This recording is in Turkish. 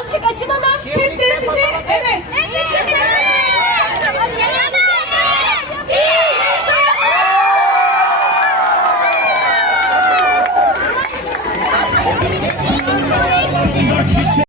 azıcık açılalım. Testlerimizi evet.